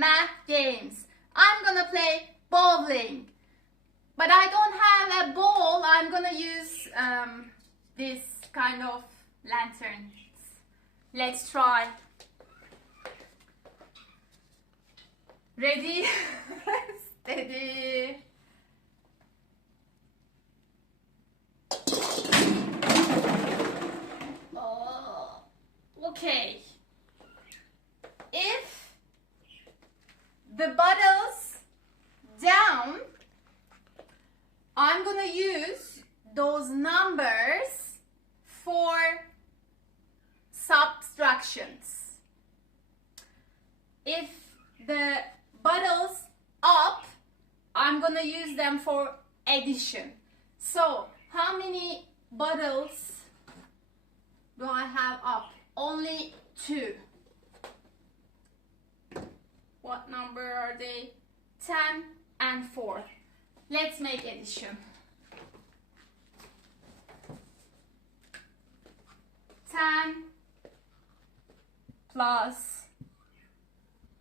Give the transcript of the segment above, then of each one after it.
math games. I'm gonna play bowling. But I don't have a ball. I'm gonna use this kind of lanterns. Let's try. Ready? Steady. Oh, okay. If the bottle's down, I'm gonna use those numbers for subtractions. If the bottles up, I'm gonna use them for addition. So how many bottles do I have up? Only 2. What number are they? 10 and 4. Let's make addition. 10 plus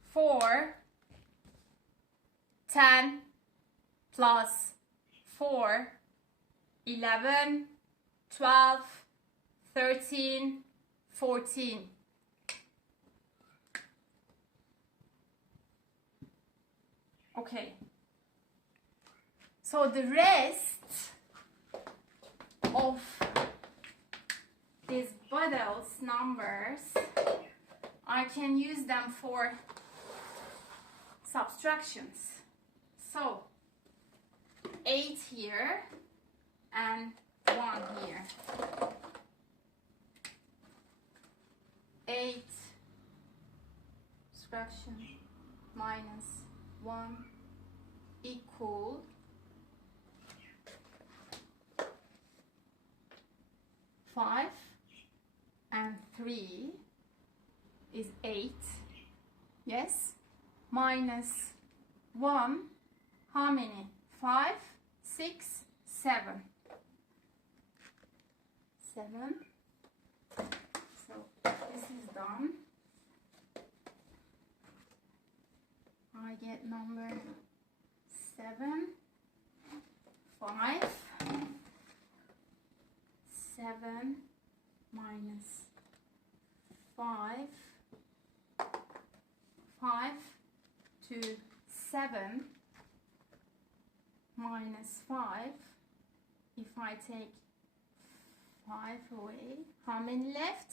4, 10 plus 4, 11, 12, 13, 14. Okay. So the rest of these bottles numbers, I can use them for subtractions. So 8 here and 1 here. 8 subtraction minus 1 equal 5 and 3 is 8. Yes. Minus 1, how many? 5, 6, 7. 7. So this is done. I get number 7, 5, 7 minus 5, 5 to 7 minus 5. If I take 5 away, how many left?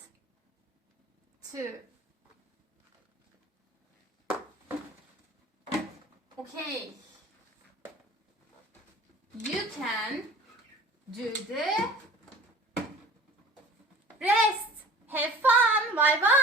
2. Okay, you can do the rest. Have fun. Bye bye.